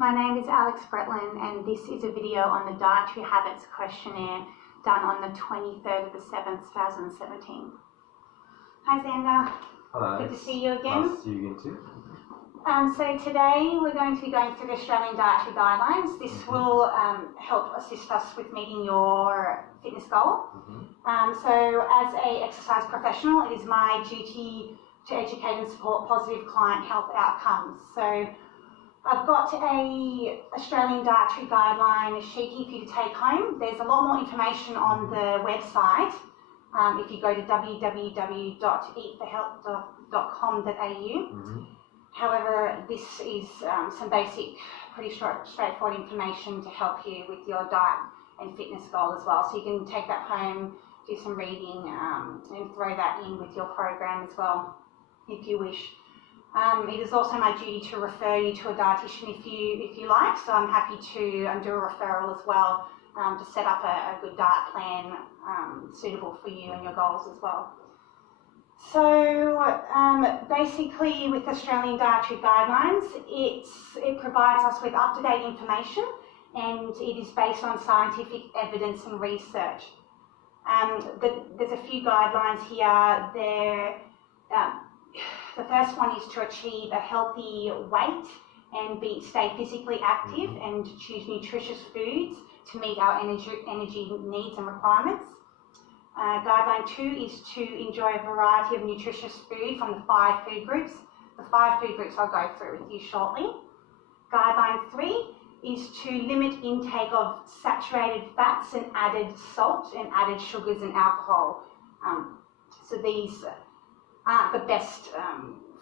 My name is Alex Bretlin and this is a video on the Dietary Habits Questionnaire done on the 23rd of the 7th, 2017. Hi Xander. Hello. Good to see you again. Nice to see you again too. So today we're going to be going through the Australian Dietary Guidelines. This will help assist us with meeting your fitness goal. So as an exercise professional, it is my duty to educate and support positive client health outcomes. So I've got a Australian Dietary Guideline sheet here for you to take home. There's a lot more information on the website if you go to www.eatforhealth.com.au. However, this is some basic, pretty straightforward information to help you with your diet and fitness goal as well. So you can take that home, do some reading and throw that in with your program as well if you wish. It is also my duty to refer you to a dietitian if you like, so I'm happy to do a referral as well to set up a good diet plan suitable for you and your goals as well. So basically with Australian Dietary Guidelines, it provides us with up-to-date information and it is based on scientific evidence and research. There's a few guidelines here. The first one is to achieve a healthy weight and stay physically active and to choose nutritious foods to meet our energy needs and requirements. Guideline 2 is to enjoy a variety of nutritious food from the 5 food groups. The 5 food groups I'll go through with you shortly. Guideline 3 is to limit intake of saturated fats and added salt and added sugars and alcohol. So these aren't the best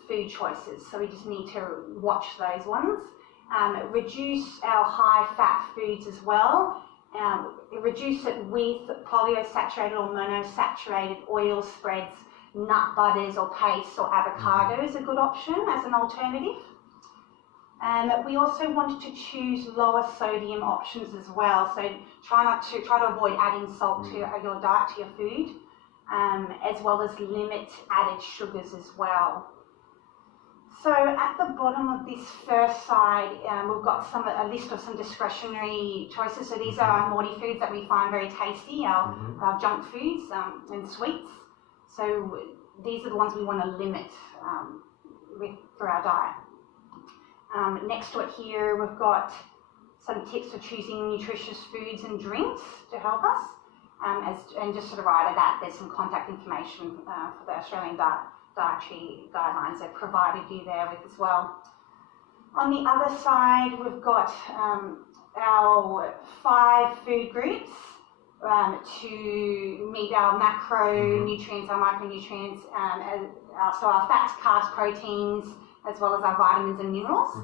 food choices, so we just need to watch those ones. Reduce our high-fat foods as well. Reduce it with polyunsaturated or monosaturated oil spreads, nut butters or paste or avocado is a good option as an alternative. We also wanted to choose lower sodium options as well, so try to avoid adding salt to your diet, to your food, as well as limit added sugars as well. So at the bottom of this first side, we've got a list of some discretionary choices. So these are our naughty foods that we find very tasty, our junk foods and sweets. So these are the ones we want to limit for our diet. Next to it here, we've got some tips for choosing nutritious foods and drinks to help us. And just to the right of that, there's some contact information for the Australian Dietary Guidelines they've provided you there with as well. On the other side, we've got our 5 food groups to meet our macronutrients, our micronutrients, so our fats, carbs, proteins, as well as our vitamins and minerals.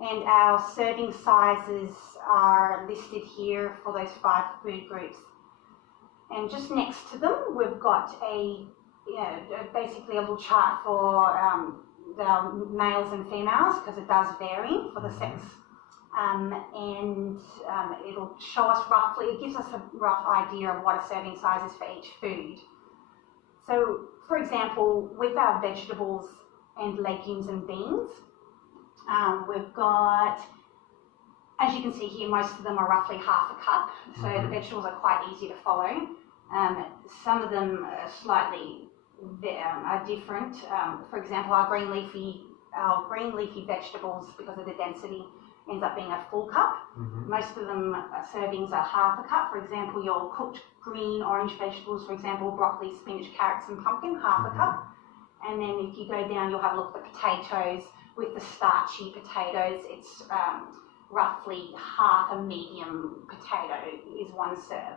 And our serving sizes are listed here for those 5 food groups. And just next to them, we've got basically a little chart for the males and females, because it does vary for the sex. It'll show us roughly, it gives us a rough idea of what a serving size is for each food. So, for example, with our vegetables and legumes and beans, we've got, as you can see here, most of them are roughly half a cup, so the vegetables are quite easy to follow. Some of them are slightly different. For example, our green leafy vegetables, because of the density, ends up being a full cup. Most of them servings are half a cup. For example, your cooked green orange vegetables, for example, broccoli, spinach, carrots and pumpkin, half a cup. And then if you go down, you'll have a look at the potatoes. With the starchy potatoes, it's roughly half a medium potato is 1 serve.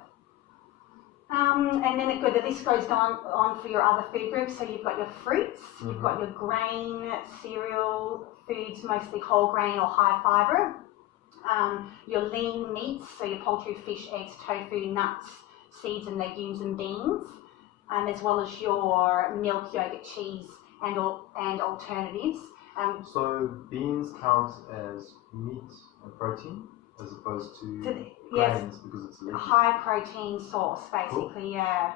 And then the list goes on for your other food groups. So you've got your fruits, you've got your grain, cereal foods, mostly whole grain or high fibre. Your lean meats, so your poultry, fish, eggs, tofu, nuts, seeds and legumes and beans, as well as your milk, yogurt, cheese and alternatives. So beans count as meat and protein as opposed to grains, because it's leafy. High protein source, basically. Cool. Yeah.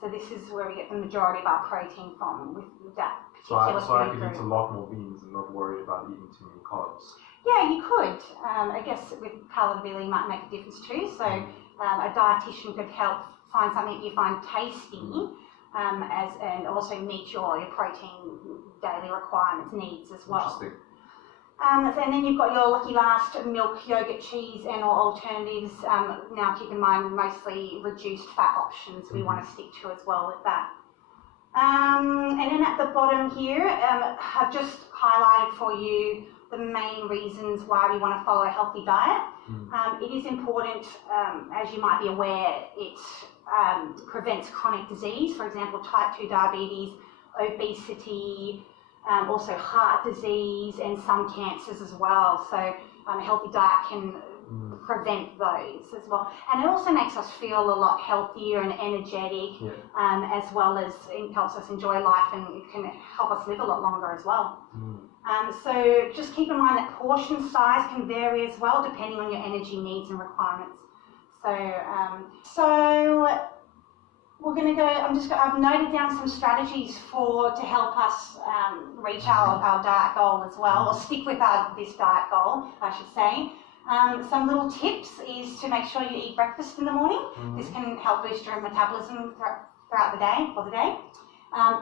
So this is where we get the majority of our protein from with that particular food So I can eat a lot more beans and not worry about eating too many carbs. Yeah, you could. I guess with palatability might make a difference too. So a dietitian could help find something you find tasty, and also meet your protein daily requirements needs as well. Interesting. And then you've got your lucky last milk, yogurt, cheese, and or alternatives. Now keep in mind mostly reduced fat options we want to stick to as well with that. And then at the bottom here, I've just highlighted for you the main reasons why we want to follow a healthy diet. It is important, as you might be aware, it prevents chronic disease, for example, type 2 diabetes, obesity, also heart disease and some cancers as well. So a healthy diet can prevent those as well. And it also makes us feel a lot healthier and energetic, as well as it helps us enjoy life and it can help us live a lot longer as well. So just keep in mind that portion size can vary as well depending on your energy needs and requirements. So we're going to go, I've noted down some strategies to help us reach our diet goal as well, or stick with this diet goal, I should say. Some little tips is to make sure you eat breakfast in the morning. This can help boost your metabolism throughout the day,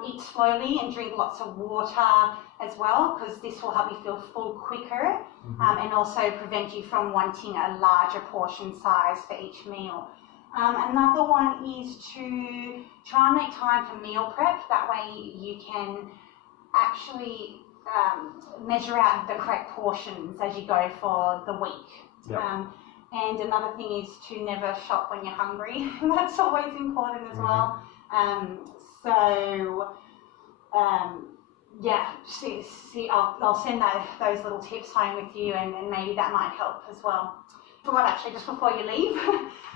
Eat slowly and drink lots of water as well, because this will help you feel full quicker, and also prevent you from wanting a larger portion size for each meal. Another one is to try and make time for meal prep. That way you can actually measure out the correct portions as you go for the week. And another thing is to never shop when you're hungry. That's always important as well. I'll send those little tips home with you, and maybe that might help as well. Just before you leave,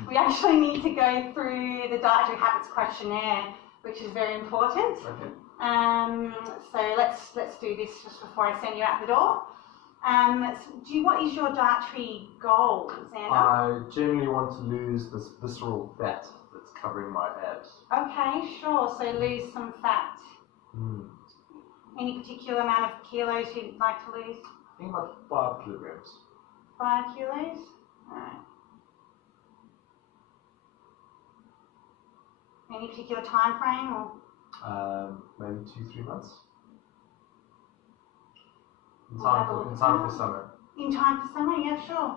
we actually need to go through the dietary habits questionnaire, which is very important. So let's do this just before I send you out the door. What is your dietary goal, Xander? I generally want to lose this visceral fat that's covering my abs. Okay, sure. So lose some fat. Any particular amount of kilos you'd like to lose? I think about 5 kilograms. 5 kilos? Alright. Any particular time frame or? Maybe 2-3 months. In time for summer. In time for summer, yeah, sure.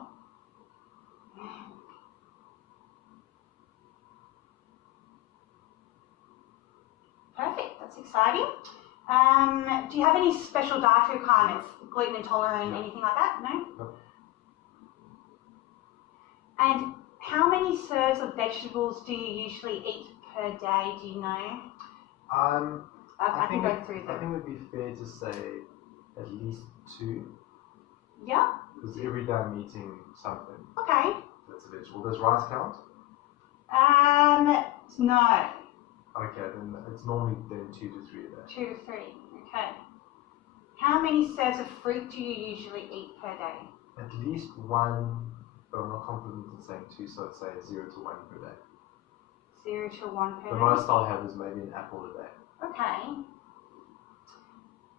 Perfect, that's exciting. Do you have any special dietary requirements? Gluten intolerant, anything like that? No? No. And how many serves of vegetables do you usually eat per day, do you know? I can go through them. I think it would be fair to say at least 2. Yeah? Because every day I'm eating something. Okay. That's a vegetable. Does rice count? No. Okay, then it's normally 2 to 3 a day. 2 to 3, okay. How many serves of fruit do you usually eat per day? At least 1, but I'm not confident in saying 2, so I'd say 0 to 1 per day. 0 to 1 per day? The most I'll have is maybe an apple a day. Okay.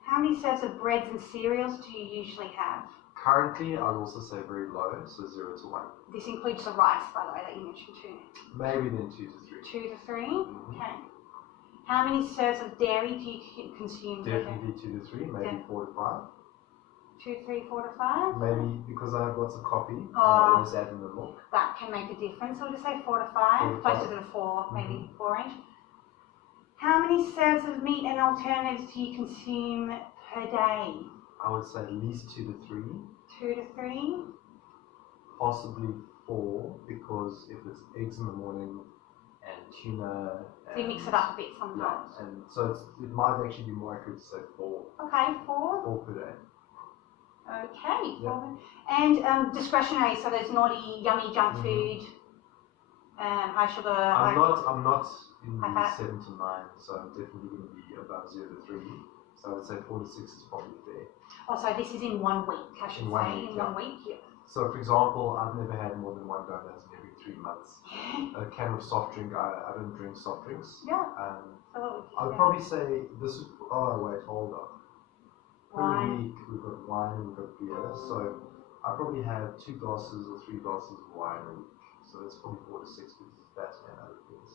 How many serves of breads and cereals do you usually have? Currently, I'd also say very low, so 0 to 1. This includes the rice, by the way, that you mentioned too. Maybe then 2 to 3. 2 to 3? Okay. How many serves of dairy do you consume? Definitely 2 to 3, maybe 4 to 5. 2, 3, 4 to 5? Maybe because I have lots of coffee, I always add in the milk. That can make a difference. So we'll just say 4 to 5, closer to the 4, maybe 4 range. How many serves of meat and alternatives do you consume per day? I would say at least 2 to 3. 2 to 3? Possibly 4, because if it's eggs in the morning and tuna. So you mix it up a bit sometimes. Yeah, and so it might actually be more accurate to say 4. Okay, 4. 4 per day. Okay. Yep. And discretionary, so there's naughty, yummy junk food, high sugar. I'm not in high the fat. 7 to 9, so I'm definitely going to be above 0 to 3. So I would say 4 to 6 is probably fair. Oh, so this is in 1 week, I should say. 1 week, yeah. So, for example, I've never had more than 1 donut in every 3 months. A can of soft drink, I don't drink soft drinks. Yeah. I would probably say this is, hold on. Per week, we've got wine, we've got beer. So I probably have 2 glasses or 3 glasses of wine a week. So that's probably 4 to 6 because of that and other things.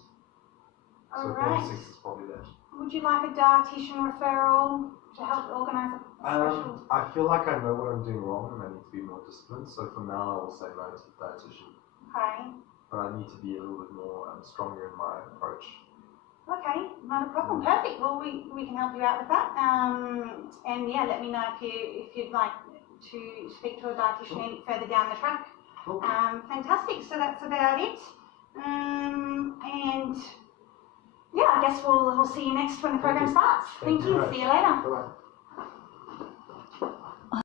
So 4 to 6 is probably that. Would you like a dietitian referral to help organise a special? I feel like I know what I'm doing wrong and I need to be more disciplined. So for now, I will say no to the dietitian. Okay. But I need to be a little bit more stronger in my approach. Okay, not a problem. Perfect. Well, we can help you out with that. And yeah, let me know if you'd like to speak to a dietitian any further down the track. Cool. Fantastic. So that's about it. And yeah, I guess we'll see you next when the program starts. Thank you. See you later. Bye-bye.